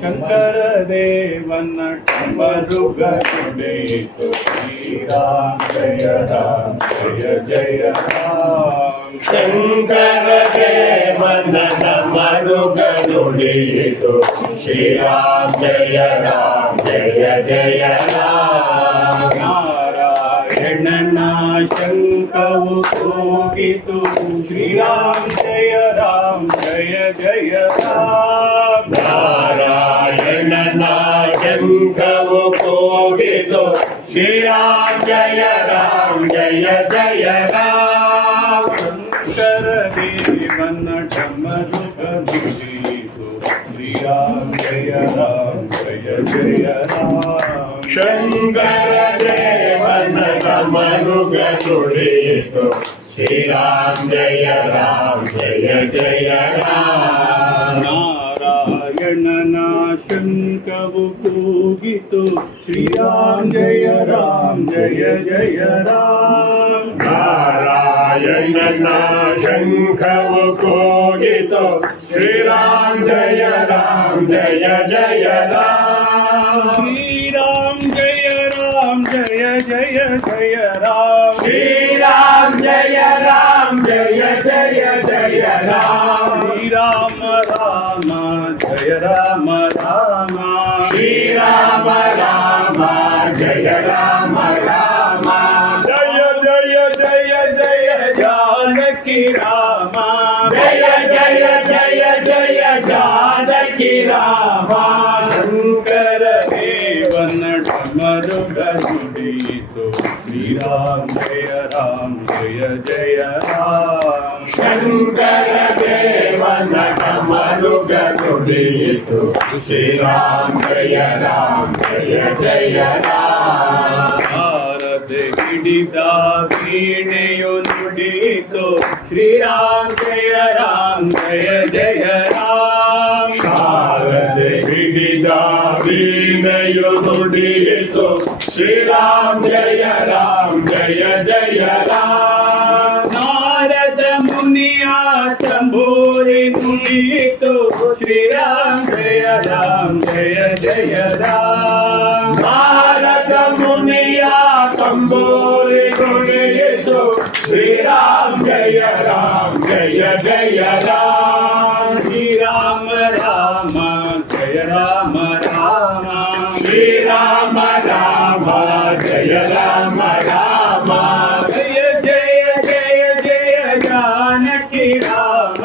ಶಂಕರ ದೇವನ ಟಮರುಗನುಡಿಯಿತು ಶ್ರೀರಾಮ ಜಯ ರಾಮ ಜಯ ಜಯ ರಾಮ. ಶಂಕರ ದೇವನ ಟಮರುಗನುಡಿಯಿತು ಶ್ರೀರಾಮ ಜಯ ರಾಮ ಜಯ ಜಯ ರಾಮ. ನಾರಾಯಣನ ಶಂಖವು ಕೂಗಿತು ಶ್ರೀರಾಮ ಜಯ ರಾಮ ಜಯ ಜಯ ರಾಮ. ನಾರಾಯಣನ ಶಂಖವು ಕೂಗಿತು ಶ್ರೀರಾಮ ಜಯ ರಾಮ ಜಯ ಜಯ ರಾಮ. ಶಂಕರ ದೇವನ ಟಮರುಗನುಡಿಯಿತು ಶ್ರೀರಾಮ ಜಯ ರಾಮ ಜಯ ಜಯ ರಾಮ. ಶಂಕರ ದೇವನ ಟಮರುಗನುಡಿಯಿತು ಶ್ರೀರಾಮ ಜಯ ರಾಮ ಜಯ ಜಯ ರಾಮ. ನಾರಾಯಣನ ಶಂಖವು ಕೂಗಿತು ಶ್ರೀರಾಮ ಜಯ ರಾಮ ಜಯ ಜಯ ರಾಮ. ನಾರಾಯಣನ ಶಂಖವು ಕೂಗಿತು ಶ್ರೀರಾಮ ಜಯ ರಾಮ ಜಯ ಜಯ ರಾಮ. ಶ್ರೀರಾಮ ಜಯ ರಾಮ ಜಯ ಜಯ ಜಯ ರಾಮ. ಶ್ರೀರಾಮ ಜಯ ರಾಮ ಜಯ ಜಯ ಜಯ ರಾಮ. ಶ್ರೀರಾಮ ರಾಮ ಜಯ ರಾಮ ರಾಮ. ಶ್ರೀರಾಮ ರಾಮ ಜಯ ರಾಮ ರಾಮ. ಜಯ ಜಯ ಜಯ ಜಯ ಜಾನಕಿ ರಾಮ. ಜಯ ಜಯ ಜಯ ಜಯ ಜಾನಕಿ ರಾಮ. ಶಂಕರ ದೇವನ ಟಮರುಗನುಡಿಯಿತು ಶ್ರೀರಾಮ ಜಯ ರಾಮ ಜಯ ಜಯ ರಾಮ. ಶಂಕರ ದೇವನ ಟಮರುಗನುಡಿಯಿತು ಶ್ರೀರಾಮ ಜಯ ರಾಮ ಜಯ ಜಯ ರಾಮ. ಶಾರದೆ ಹಿಡಿದ ವೀಣೆಯು ನುಡಿಯಿತು ಶ್ರೀರಾಮ ಜಯ ರಾಮ ಜಯ ಜಯ ರಾಮ. ಶಾರದೆ ಹಿಡಿದ ವೀಣೆಯು ನುಡಿಯಿತು ಶ್ರೀರಾಮ ಜಯ ರಾಮ ಜಯ ಜಯ ರಾಮ. ನಾರದ ಮುನಿಯ ತಂಬೂರಿ ನುಡಿಯಿತು ಶ್ರೀರಾಮ ಜಯ ರಾಮ ಜಯ ಜಯ ರಾಮ. ನಾರದ ಮುನಿಯ ತಂಬೂರಿ ನುಡಿಯಿತು ಶ್ರೀರಾಮ ಜಯ ರಾಮ ಜಯ ಜಯ ರಾಮ. ಶ್ರೀರಾಮ ರಾಮ ಜಯ ರಾಮ ರಾಮ. ಶ್ರೀರಾಮ ರಾಮ ಜಯ ರಾಮ ರಾಮ. ಜಯ ಜಯ ಜಯ ಜಯ ಜಾನಕಿ ರಾಮ.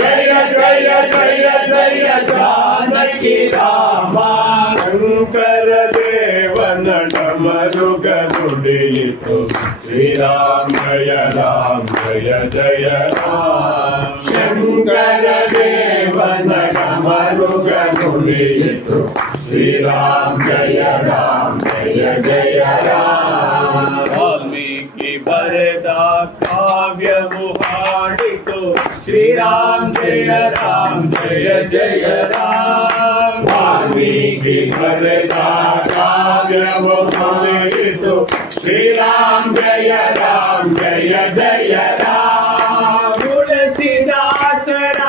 ಜಯ ಜಯ ಜಯ ಜಯ ಜಾನಕಿ ರಾಮ. ಶಂಕರ ದೇವನ ಟಮರುಗನುಡಿಯಿತು ಶ್ರೀರಾಮ ಜಯ ರಾಮ ಜಯ ಜಯ ರಾಮ. ಶಂಕರ ದೇವನ ಟಮರುಗನುಡಿಯಿತು ಶ್ರೀರಾಮ ಜಯ ರಾಮ ಜಯ ಜಯ ರಾಮ. ವಾಲ್ಮೀಕಿ ಬರೆದ ಕಾವ್ಯವು ಹಾಡಿತು ಶ್ರೀರಾಮ ಜಯ ರಾಮ ಜಯ ಜಯ ರಾಮ. ವಾಲ್ಮೀಕಿ ಬರೆದ ಕಾವ್ಯವು ಹಾಡಿತು ಶ್ರೀರಾಮ ಜಯ ರಾಮ ಜಯ ಜಯ ರಾಮ. ತುಳಸಿದಾಸರ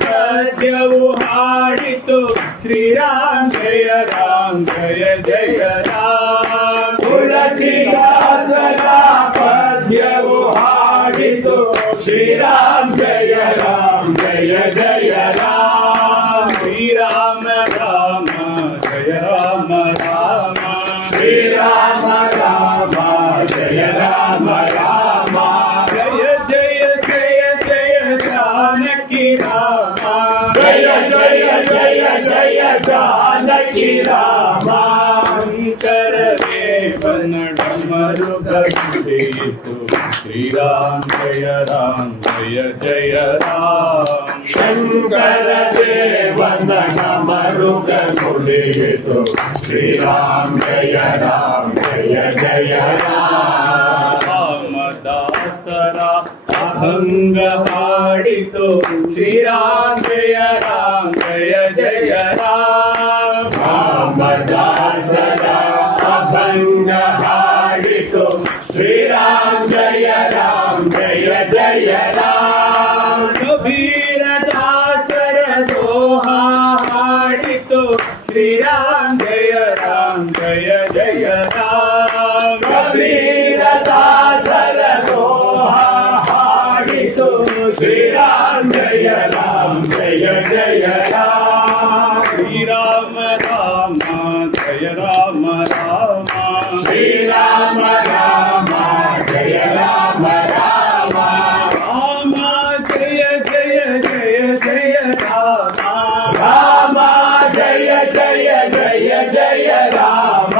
ಪದ್ಯವು ಹಾಡಿತು ಶ್ರೀರಾಮ ಜಯ ರಾಮ ಜಯ ಜಯ ರಾಮ. ತುಳಸಿದಾಸರ ಪದ್ಯವು ಹಾಡಿತು ಶ್ರೀರಾಮ ಜಯ ರಾಮ ಜಯ ಜಯ ರಾಮ. ಶ್ರೀರಾಮ ರಾಮ ಜಯ ರಾಮ ರಾಮ. ಶ್ರೀರಾಮ ರಾಮ ಜಯ ರಾಮ ರಾಮ. ಜಯ ಜಯ ಜಯ ಜಯ ಜಾನಕಿ ರಾಮ. ಜಯ ಜಯ ಜಯ ಜಯ ಜಾನಕಿ ರಾಮ. ಶಂಕರ ದೇವನ ಟಮರುಗನುಡಿಯಿತು ಶ್ರೀರಾಮ ಜಯ ರಾಮ ಜಯ ಜಯ ರಾಮ. ಶಂಕರ ದೇವನ ಟಮರುಗನುಡಿಯಿತು ಶ್ರೀರಾಮ ಜಯ ರಾಮ ಜಯ ಜಯ ರಾಮ. ರಾಮದಾಸರ ಅಭಂಗ ಹಾಡಿತು ಶ್ರೀರಾಮ ಜಯ ರಾಮ ಜಯ ಜಯ ರಾಮ. ರಾಮದಾಸರ ಅಭಂಗ ಹಾಡಿತು ಶ್ರೀರಾಮ ಜಯ ರಾಮ ಜಯ ಜಯ ರಾಮ. ಕಬೀರ ದಾಸರ ದೋಹ श्री राम जय जय राम कबीर दासर दोहा हाडितु श्रीराम जय राम श्री राम राम जय राम राम श्रीराम राम जय राम राम राम जय जय जय जय राम राम जय जय जय जय राम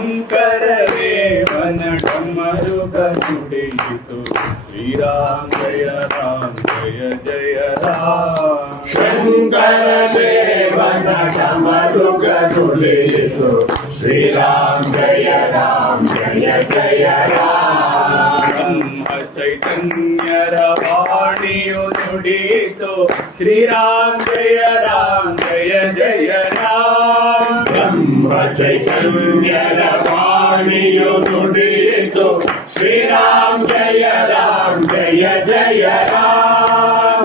शंकर देवन डमरू गरुड़ितु श्री राम जय जय राम शंकर देवन डमरुग नुलितु श्रीराम जय जय राम ब्रह्म चैतन्य वाणियो नुडितो श्री राम जय जय राम ब्रह्म चैतन्य वाणियो नुडितो श्रीराम जय जय राम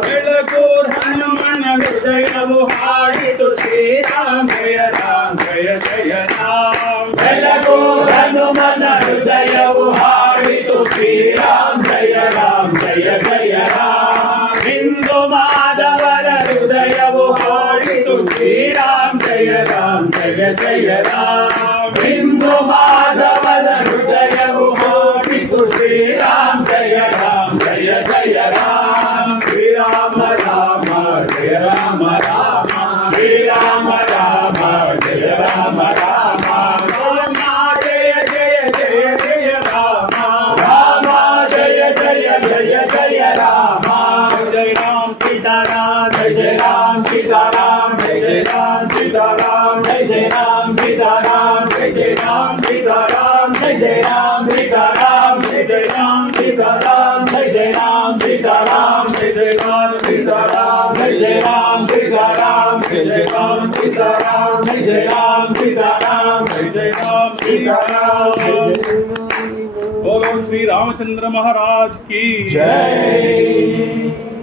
ಬೆಳಗೂರ್ ಹನುಮನ ಹೃದಯವು ಹಾಡಿತು ಶ್ರೀರಾಮ್ ಜಯ ಜಯ ರಾಮ್ ಬೆಳಗು ಹನುಮನ ಹೃದಯವು ಹಾಡಿತು ಶ್ರೀರಾಮ್ ಜಯ ಜಯ ರಾಮ್ ಹಿಂದೂ ಮಾಧವರ ಹೃದಯವು ಹಾಡಿತು ಶ್ರೀರಾಮ್ ಜಯ ಜಯ ರಾಮ್ ಹಿಂದೂ ಮಾಧವನ ಹೃದಯವು ಹಾಡಿತು ಶ್ರೀರಾಮ್ ಜಯ ಜಯ ರಾಮ್ ಶ್ರೀರಾಮ ರಾಮ ಜಯ ರಾಮ ರಾಮ ಶ್ರೀರಾಮ ರಾಮ ಜಯ ರಾಮ ರಾಮ ರಾಮ ಜಯ ಜಯ ಜಯ ಜಯ ರಾಮ ರಾಮ ಜಯ ಜಯ ಜಯ ಜಯ ರಾಮ ಜಯ ರಾಮ ಸೀತಾರಾಮ जय राम सीताराम जय राम सीताराम जय राम सीताराम जय राम सीताराम जय राम सीताराम जय राम सीताराम जय राम सीताराम जय राम सीताराम जय राम सीताराम जय राम सीताराम जय राम सीताराम जय राम सीताराम बोलो श्री रामचंद्र महाराज की जय